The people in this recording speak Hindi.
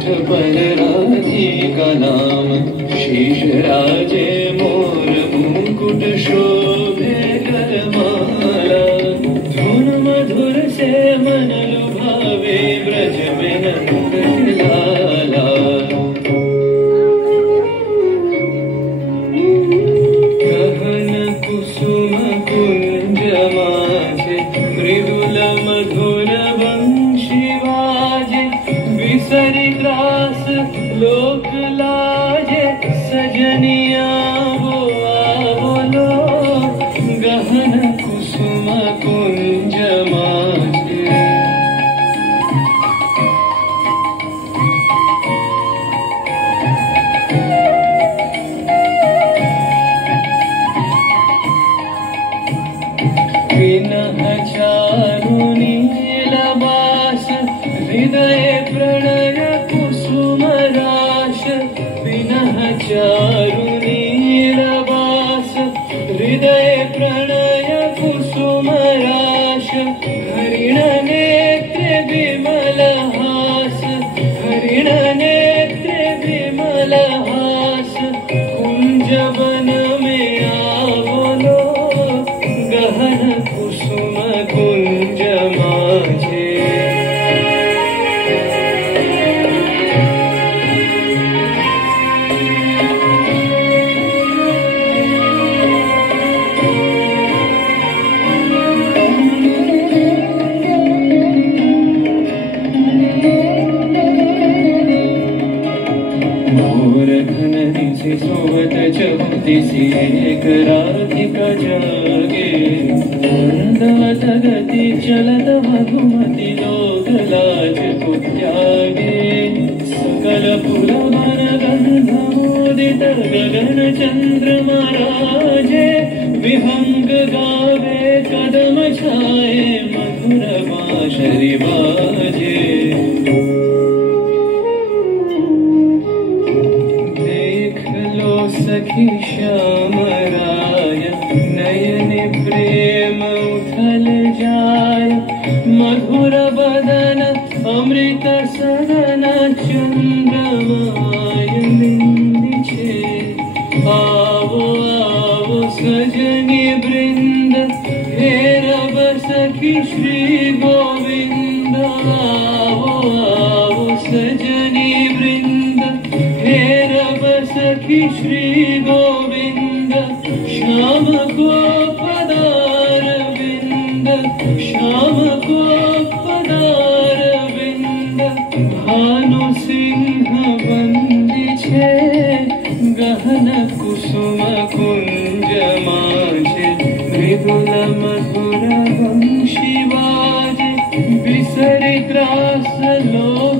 ओठ पर राधिका नाम, शीश राजे मोर मुकुट शोभे करमाला। धुन मधुर से मन लुभावे, ब्रज में नंद लाला। गहन कुसुम कुंज माझे, मृदुल मधुर वंशी बाजे। बिसरि ग्रास लोक लाजे, सजनिया वो आवलो। गहन कुसुम कुंज माझे। विनह चारु नीलबास, हृदय प्रणय कुसुम राश। विनह चारु नीलबास, हृदय प्रणय कुसुम राश। हरिण नेत्र विमल हास, हरिण नेत्र विमल हास। कुंज वन में आवलो, गहन कुसुम कुंज माझे। मोर घन दिशि सोवत चहुदिशि, एक राधिका जागे। मंदवत गति चलत मधुमति, लोक लाज को त्यागे। सकल पुरवन गंध मोदित, गगन चंद्रमा राजे। विहंग गावे कदम छाए, मधुर बांसुरी बाजे। सखी श्याम राय, नयन प्रेम उथल जाय। मधुर बदन अमृत सदन, चंद्रमाय निंदिछे। आवो आवो सजनी वृंद, हेरब सखी श्री गोविंद। आवो आवो सजनी वृंद, हेरब सखी श्री गोविंद। श्याम को पदार विंद, श्याम को पदार विंद। भानु सिंह बंदिछे, गहन कुसुम कुंज माझे। मृदुल मधुर वंशी बाजे, बिसरि ग्रास लोक